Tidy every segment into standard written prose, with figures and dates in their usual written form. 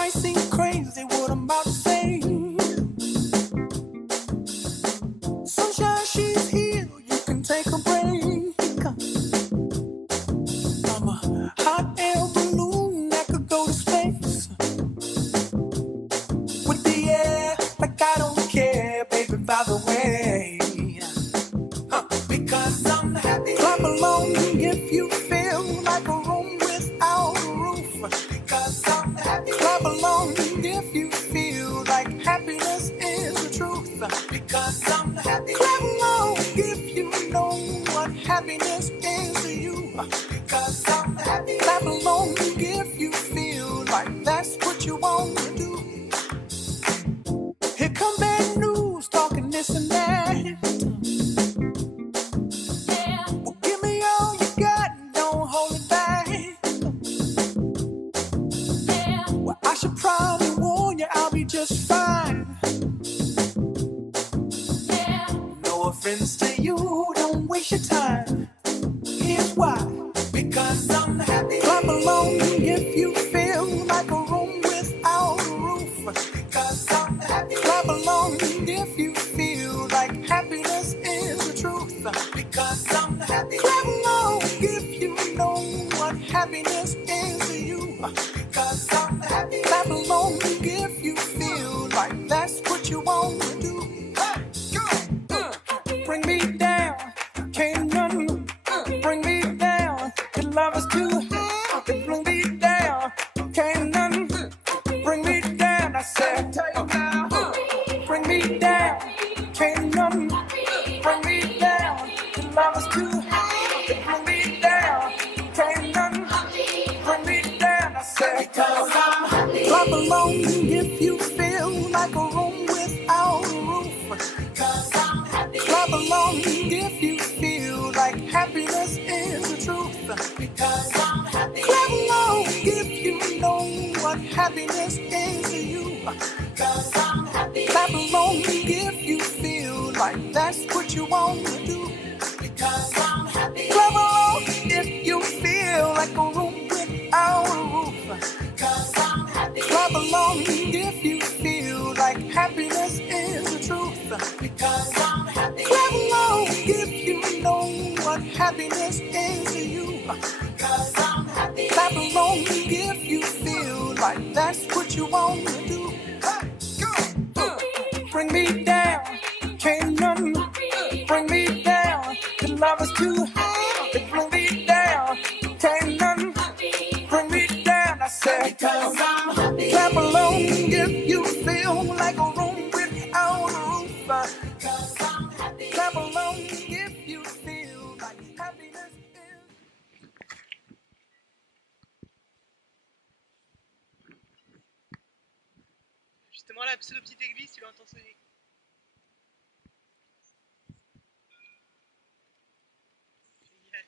might seem crazy what I'm about to say. Sunshine, she's here, you can take a break. I'm a hot air balloon that could go to space. With the air, like I don't care, baby, by the way. Because I'm happy. Clap along if you feel like a room without a roof. Because I'm happy. Clap along if you feel like happiness is the truth. Because I'm happy. Clap along if you know what happiness is to you. Because I'm happy. Clap along if you feel like that's what you want to do. Here come bad news, talking this and that. Well, give me all you got, don't hold it back. Well, I should probably warn you, I'll be just fine. No offense to you, don't waste your time. Here's why. Because I'm happy. Clap along if you feel like a room without a roof. Because I'm happy. Clap along if you feel like happiness is the truth. Because I'm happy. Clap along if you know what happiness is to you. Because I'm happy. Clap along if you feel like that's what you want to do. Bring me down, can't none bring me down. Your love is too high, bring me down, can't none bring me down. I said, bring me down, can't none bring me down. Your love is too high, bring me down, can't none bring me down. I said, because I'm happy. Clap along if you feel like a room without a roof. Because I'm happy. Clap along if you feel like happiness is the truth. Because I'm happy. Clap along if you know what happiness is to you. Because I'm happy. Clap along if you feel like that's what you want to do. Because I'm happy. Clap along if you feel like a room without a roof. Because I'm happy. Clap along if you feel like happiness is the truth. Because I'm happy. Clap along if you know what happiness is to you. Because I'm happy. Clap along if you feel like that's what you want to do. Bring me down, can't none bring me down. Your love is too high, bring me down, can't none bring me down. I said, because I'm happy. Clap along if you feel like a room without a roof. Because I'm happy. Clap along if you feel like happiness is. Justement la pseudo petite église, tu l'entends sonner. Génial.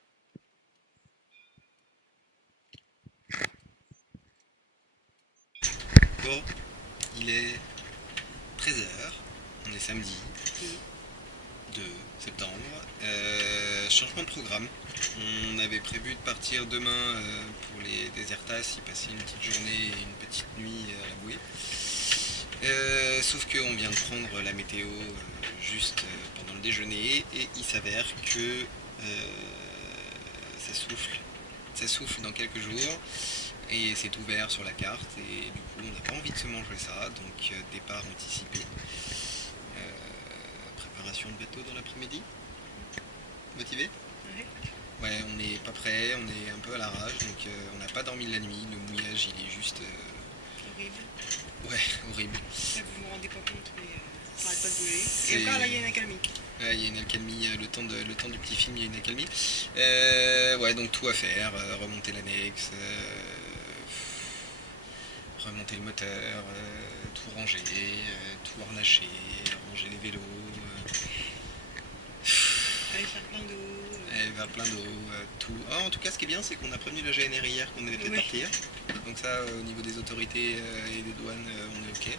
Bon, il est 13h, on est samedi 2 septembre. Changement de programme. On avait prévu de partir demain pour les Désertas, y passer une petite journée et une petite nuit à la bouée. Sauf qu'on vient de prendre la météo juste pendant le déjeuner et il s'avère que ça souffle dans quelques jours et c'est ouvert sur la carte et du coup on n'a pas envie de se manger ça, donc départ anticipé. Préparation de bateau dans l'après-midi. Motivé ? Ouais, on n'est pas prêt, on est un peu à l'arrache, donc on n'a pas dormi de la nuit, le mouillage il est juste... Horrible. Ouais, horrible. Là, vous vous rendez pas compte, mais ça arrête pas de bouger. Et encore là, il y a une accalmie. Ouais, il y a une accalmie, le temps du petit film, il y a une accalmie. Ouais, donc tout à faire, remonter l'annexe, remonter le moteur, tout ranger, tout harnacher, ranger les vélos. Aller faire plein d'eau. Vers plein d'eau, tout. Oh, en tout cas, ce qui est bien, c'est qu'on a prévenu la GNR hier qu'on allait partir. Donc ça, au niveau des autorités et des douanes, on est ok.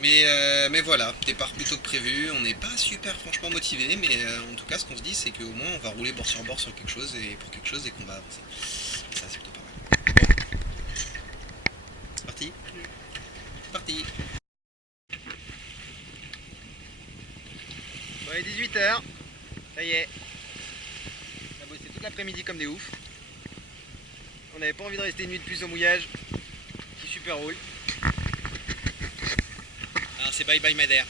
Mais voilà, départ plutôt que prévu. On n'est pas super franchement motivé, mais en tout cas, ce qu'on se dit, c'est qu'au moins, on va rouler bord sur bord sur quelque chose et pour quelque chose et qu'on va avancer. Ça, c'est plutôt pas mal. Bon. C'est parti ? est 18h. Ça y est. On a bossé toute l'après-midi comme des oufs. On n'avait pas envie de rester une nuit de plus au mouillage. C'est super roule. Alors c'est bye bye Madère.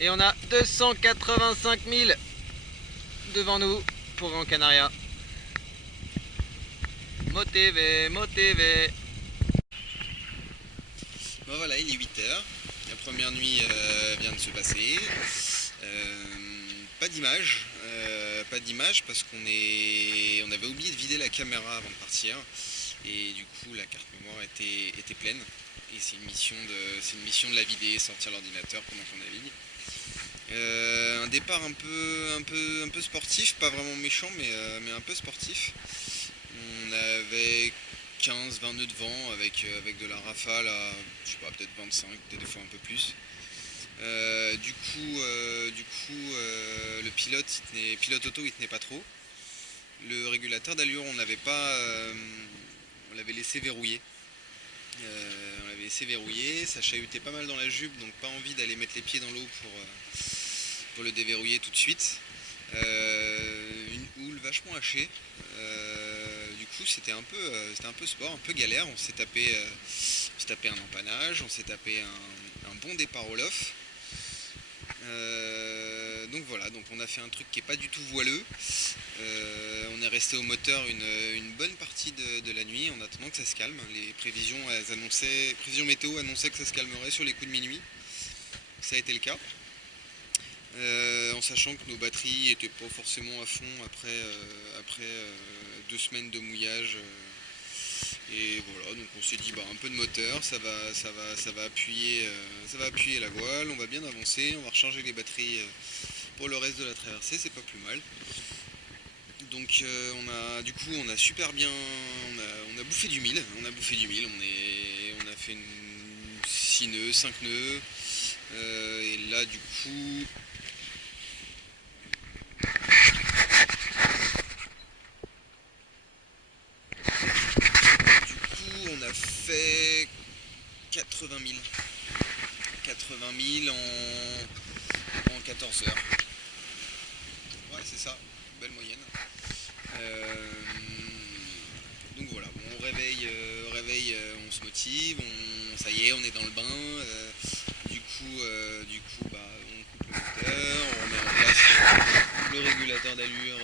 Et on a 285 000 devant nous pour Gran Canaria. Motivé, motivé. Bon voilà, il est 8h. La première nuit vient de se passer. Pas d'image. Pas d'image parce qu'on avait oublié de vider la caméra avant de partir. Et du coup la carte mémoire était pleine. Et c'est une mission de la vider, sortir l'ordinateur pendant qu'on navigue. Un départ un peu sportif, pas vraiment méchant mais un peu sportif. On avait 15-20 nœuds de vent avec de la rafale à, je sais pas, peut-être 25, des fois un peu plus. Du coup, le pilote auto il tenait pas trop. Le régulateur d'allure on l'avait laissé verrouiller. Ça chahutait pas mal dans la jupe, donc pas envie d'aller mettre les pieds dans l'eau pour le déverrouiller tout de suite. Une houle vachement hachée. Du coup c'était un peu sport, un peu galère. On s'est tapé un empannage, on s'est tapé un bon départ au lof. Donc voilà, donc on a fait un truc qui est pas du tout voileux. On est resté au moteur une bonne partie de la nuit en attendant que ça se calme. Les prévisions météo annonçaient que ça se calmerait sur les coups de minuit. Ça a été le cas. En sachant que nos batteries étaient pas forcément à fond après 2 semaines de mouillage. Et voilà, donc on s'est dit un peu de moteur, ça va appuyer la voile, on va bien avancer, on va recharger les batteries pour le reste de la traversée, c'est pas plus mal. Donc on a super bien, on a bouffé du mille, on a fait 6 nœuds, 5 nœuds, et là du coup on a fait 80 000 en 14 heures. Ouais, c'est ça, belle moyenne. Donc voilà, au réveil, on se motive, ça y est, on est dans le bain. Du coup, on coupe le moteur, on remet en place le régulateur d'allure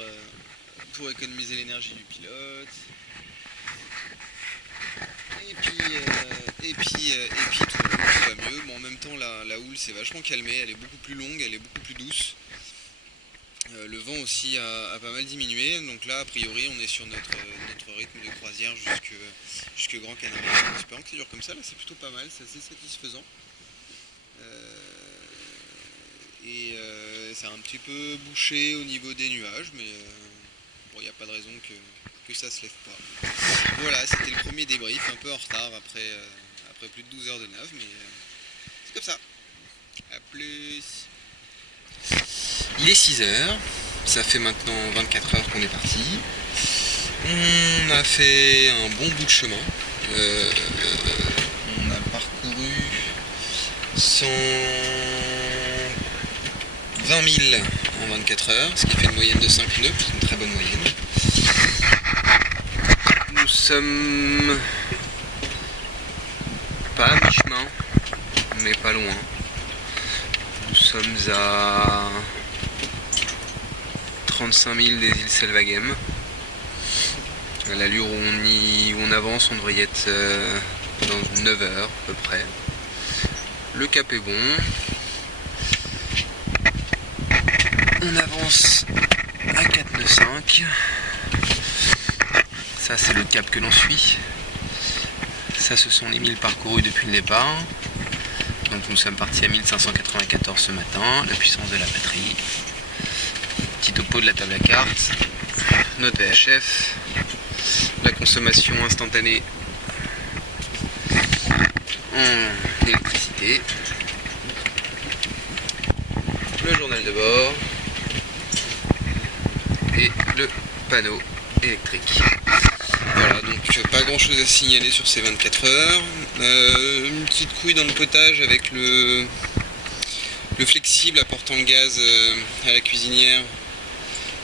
pour économiser l'énergie du pilote. Et puis tout va mieux. Bon, en même temps, la houle s'est vachement calmée, elle est beaucoup plus longue, elle est beaucoup plus douce. Le vent aussi a pas mal diminué, donc là, a priori, on est sur notre rythme de croisière jusque Gran Canaria. En espérant que ça dure comme ça, là, c'est plutôt pas mal, c'est assez satisfaisant. C'est un petit peu bouché au niveau des nuages, mais bon, il n'y a pas de raison que ça se lève pas. Voilà, c'était le premier débrief, un peu en retard après plus de 12 heures de nav, mais c'est comme ça. A plus. Il est 6h, ça fait maintenant 24 heures qu'on est parti. On a fait un bon bout de chemin. On a parcouru 120 000 en 24 heures, ce qui fait une moyenne de 5 nœuds, c'est une très bonne moyenne. Nous sommes pas à mi-chemin, mais pas loin. Nous sommes à 35 000 des îles Selvagem. À l'allure où on avance, on devrait y être dans 9 heures à peu près. Le cap est bon. On avance à 495. Ça c'est le cap que l'on suit. Ça ce sont les 1000 parcourus depuis le départ. Donc nous sommes partis à 1594 ce matin. La puissance de la batterie. Petit topo de la table à cartes. Notre VHF. La consommation instantanée en électricité. Le journal de bord. et le panneau électrique. Voilà, donc pas grand chose à signaler sur ces 24 heures. Une petite couille dans le potage avec le flexible apportant le gaz à la cuisinière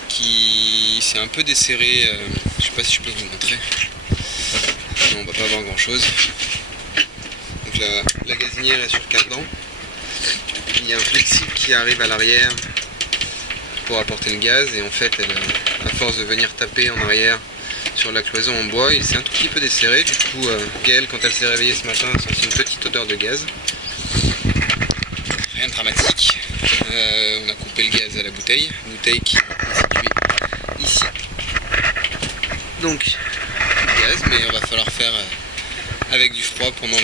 qui s'est un peu desserré. Je sais pas si je peux vous montrer. Non, on va pas voir grand chose. Donc la gazinière est sur cardan. Il y a un flexible qui arrive à l'arrière pour apporter le gaz et en fait elle, à force de venir taper en arrière sur la cloison en bois, il s'est un tout petit peu desserré. Du coup Gaëlle, quand elle s'est réveillée ce matin, a senti une petite odeur de gaz. Rien de dramatique. On a coupé le gaz à la bouteille qui est située ici. Donc gaz, mais on va falloir faire avec du froid pendant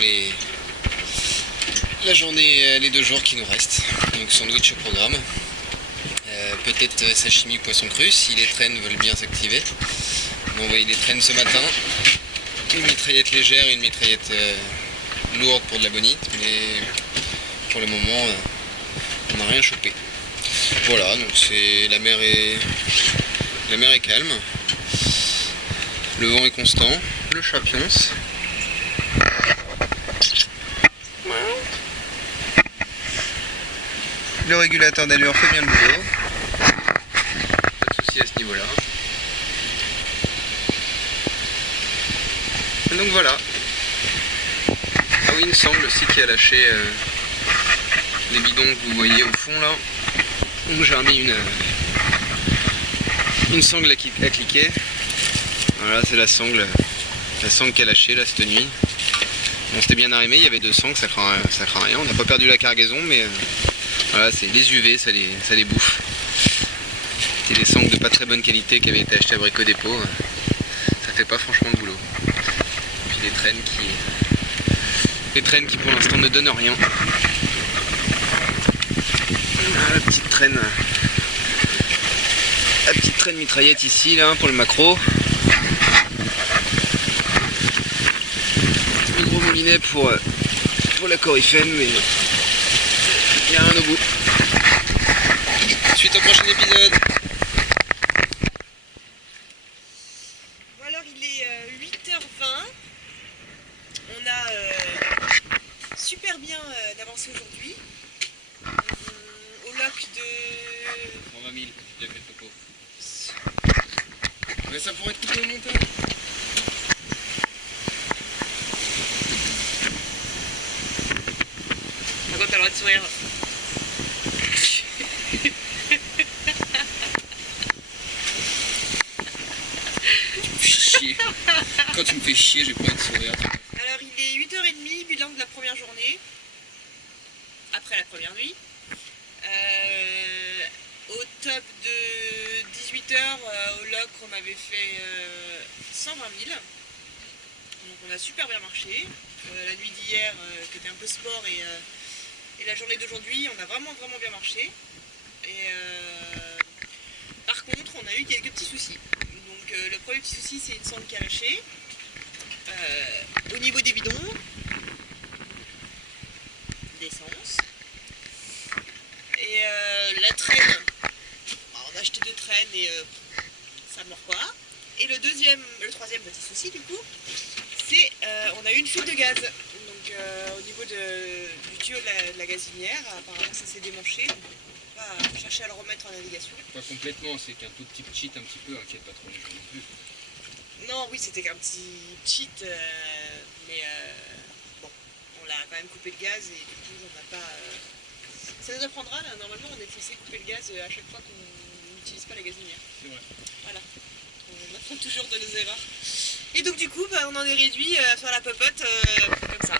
la journée, les 2 jours qui nous restent. Donc sandwich au programme. Peut-être sashimi poisson cru si les traînes veulent bien s'activer. On a envoyé des traînes ce matin. Une mitraillette légère et une mitraillette lourde pour de la bonite. Mais pour le moment, on n'a rien chopé. Voilà, donc la mer est calme. Le vent est constant. Le chat pionce. Le régulateur d'allure fait bien le boulot. Pas de soucis à ce niveau-là. Donc voilà. Ah oui, une sangle aussi qui a lâché les bidons que vous voyez au fond là. Donc j'ai remis une sangle à cliquer. Voilà, c'est la sangle qui a lâché là cette nuit. Bon, c'était bien arrimé, il y avait 2 sangles, ça craint rien. On n'a pas perdu la cargaison, mais voilà, c'est les UV, ça les bouffe. C'était des sangles de pas très bonne qualité qui avaient été achetées à Brico Dépôt. Ça fait pas franchement le boulot. Puis les traînes qui pour l'instant ne donnent rien. La petite traîne mitraillette ici là pour le macro. Le gros moulinet pour la coryphène, mais il n'y a rien au bout. Suite au prochain épisode. Bon alors il est 8h20. On a super bien avancé aujourd'hui. Au loc de... 20 000, j'ai fait le topo. Mais ça pourrait être tout au montage. Par contre t'as le droit de sourire. Chier. Quand tu me fais chier, j'ai pas envie de sourire. Alors il est 8h30, bilan de la première journée. Après la première nuit. Au top de 18h, au loc, on avait fait 120 000. Donc on a super bien marché. La nuit d'hier, qui était un peu sport, et la journée d'aujourd'hui, on a vraiment bien marché. Et par contre, on a eu quelques petits soucis. Donc le premier petit souci, c'est une sangle qui a lâché. Au niveau des bidons d'essence. Et la traîne, on a acheté 2 traînes et ça ne mord pas. Et le troisième petit souci du coup, c'est on a eu une fuite de gaz. Donc au niveau du tuyau de la gazinière, apparemment ça s'est démanché. Donc on va chercher à le remettre en navigation. Pas complètement, c'est qu'un tout petit cheat un petit peu, inquiète pas trop les gens non plus. Non, oui, c'était qu'un petit cheat, mais bon, on l'a quand même coupé le gaz et du coup on n'a pas... Ça nous apprendra, là, normalement on est censé couper le gaz à chaque fois qu'on n'utilise pas la gazinière. C'est vrai. Voilà, on apprend toujours de nos erreurs. Et donc du coup, on en est réduit à faire la popote comme ça.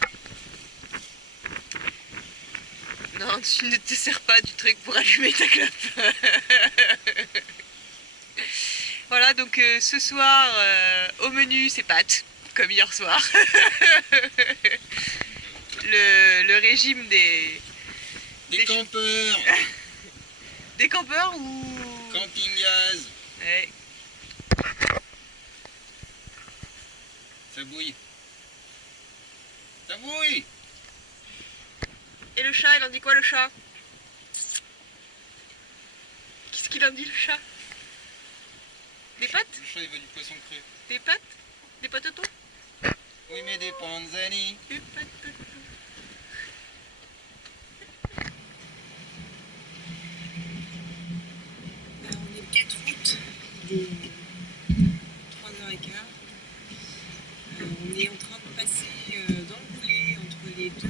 Non, tu ne te sers pas du truc pour allumer ta clope. Voilà, donc ce soir, au menu, c'est pâtes, comme hier soir. le régime des campeurs. Des campeurs ou... Camping gaz. Ouais. Ça bouille. Ça bouille. Et le chat, il en dit quoi le chat? Qu'est-ce qu'il en dit le chat? Des pâtes? Le chat il veut du poisson cru. Des pâtes? Des patatos? Oui mais des panzani. Des patatos. Alors, on est le 4 août, il est 3h15. On est en train de passer dans le boulet entre les deux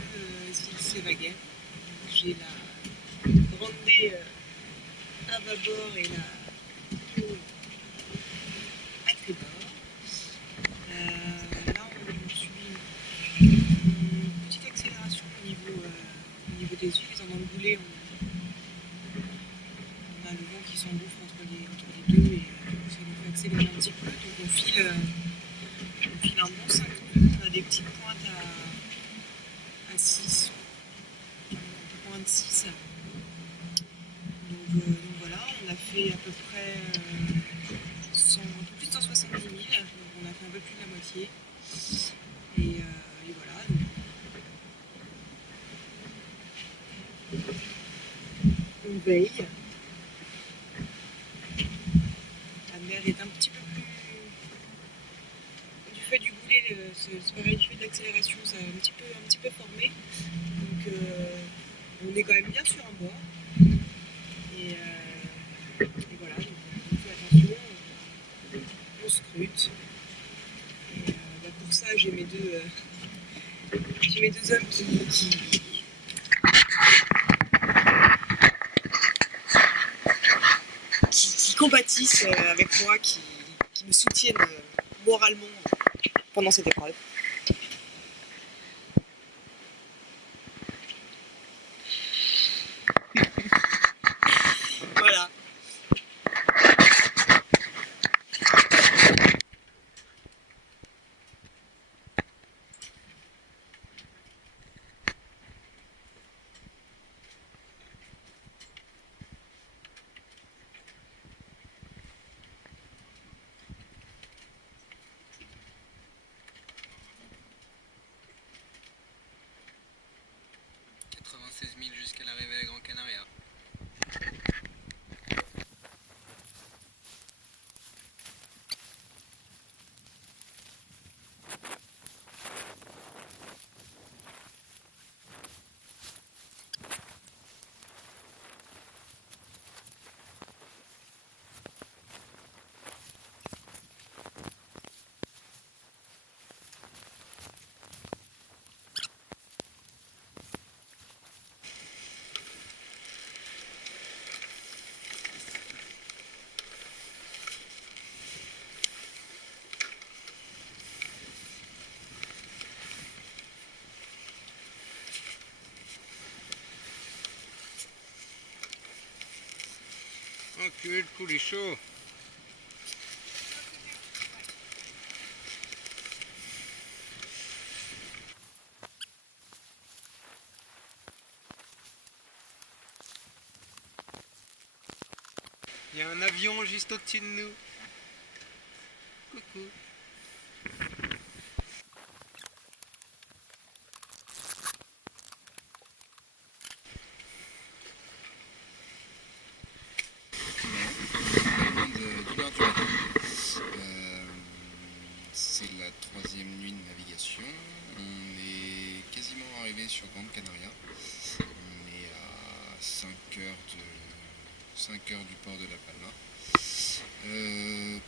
îles Sévagues. J'ai la Grande à bâbord et la Pio à tribord. Là, on subit une petite accélération au niveau des îles. Dans le boulet, on a le vent qui s'engouffre entre les deux et ça nous fait accélérer un petit peu. Donc on file un bon 5 nœuds. On a des petites pointes à 6, des pointes 6. Donc voilà, on a fait à peu près un peu plus de 170 000, donc on a fait un peu plus de la moitié. Et voilà. Donc, on veille. La mer est un petit peu plus. Du fait du boulet, c'est pareil, du fait de l'accélération, ça a un petit peu formé. Donc on est quand même bien sur un bord. Et voilà, donc on fait attention, on scrute. Et pour ça, j'ai mes deux hommes qui compatissent avec moi, qui me soutiennent moralement pendant cette épreuve. Voilà. Jusqu'à l'arrivée à Gran Canaria. Oh purée, le coup, il est chaud. Il y a un avion juste au-dessus de nous. Coucou. C'est la 3e nuit de navigation. On est quasiment arrivé sur Gran Canaria. On est à 5 heures du port de La Palma.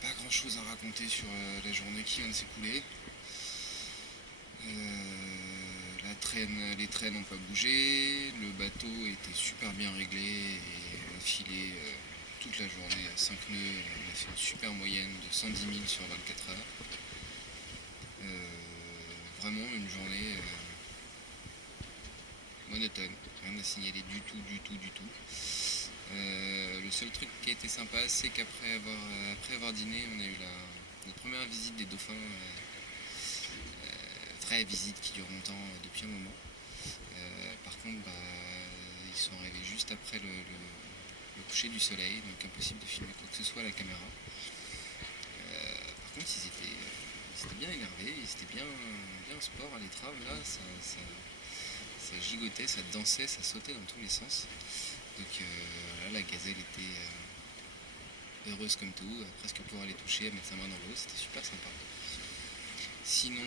Pas grand chose à raconter sur la journée qui vient de s'écouler. Les traits n'ont pas bougé, le bateau était super bien réglé et a filé toute la journée à 5 nœuds. On a fait une super moyenne de 110 000 sur 24 heures. Vraiment une journée monotone, rien à signaler du tout. Le seul truc qui a été sympa, c'est qu'après avoir dîné, on a eu notre première visite des dauphins, vraie visite qui dure longtemps depuis un moment. Par contre, ils sont arrivés juste après le coucher du soleil, donc impossible de filmer quoi que ce soit à la caméra. Par contre, ils étaient bien énervés, ils étaient bien sport à l'étrave, là, ça gigotait, ça dansait, ça sautait dans tous les sens. Donc là, la gazelle heureuse comme tout, à presque pouvoir les toucher, à mettre sa main dans l'eau, c'était super sympa. Sinon,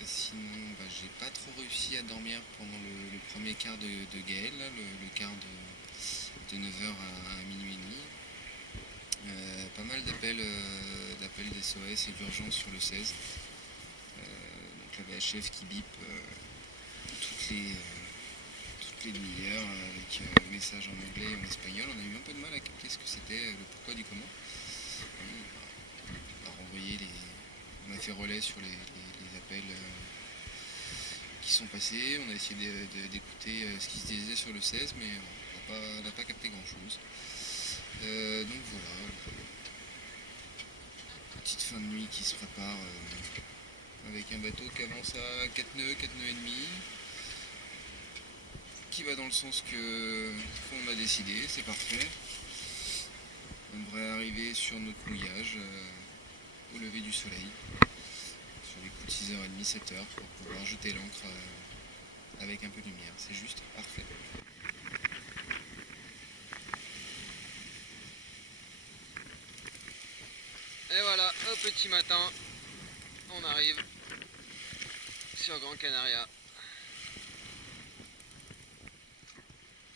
j'ai pas trop réussi à dormir pendant le premier quart de Gaël, là, le quart de 9h à minuit et demi. Pas mal d'appels d'SOS et d'urgence sur le 16. Donc la VHF qui bip toutes les demi-heures avec un message en anglais et en espagnol. On a eu un peu de mal à capter ce que c'était, le pourquoi du comment. On a fait relais sur les appels qui sont passés. On a essayé d'écouter ce qui se disait sur le 16, mais on n'a pas capté grand chose. Donc voilà, petite fin de nuit qui se prépare avec un bateau qui avance à 4 nœuds et demi, qui va dans le sens qu'on a décidé, c'est parfait. On devrait arriver sur notre mouillage au lever du soleil, sur les coups de 6h30, 7h, pour pouvoir jeter l'ancre avec un peu de lumière, c'est juste parfait. Et voilà, au petit matin, on arrive sur Gran Canaria.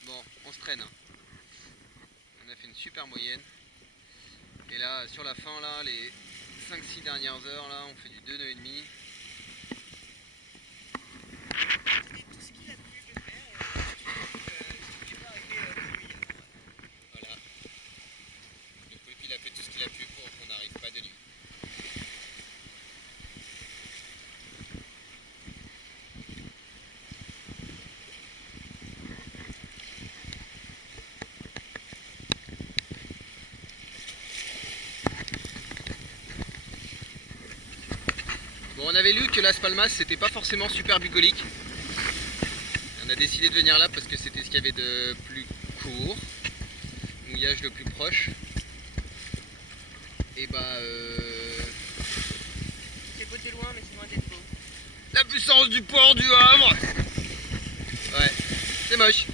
Bon, on se traîne. On a fait une super moyenne. Et là, sur la fin, là, les 5-6 dernières heures, là, on fait du 2 nœuds et demi. Voilà. Le poulpe, il a fait tout ce qu'il a pu pour qu'on n'arrive pas de nuit. Bon, on avait lu que Las Palmas c'était pas forcément super bucolique. On a décidé de venir là parce que c'était ce qu'il y avait de plus court, mouillage le plus proche. Et bah C'est beau de loin, mais c'est loin d'être beau. la puissance du port du Havre. Ouais, c'est moche.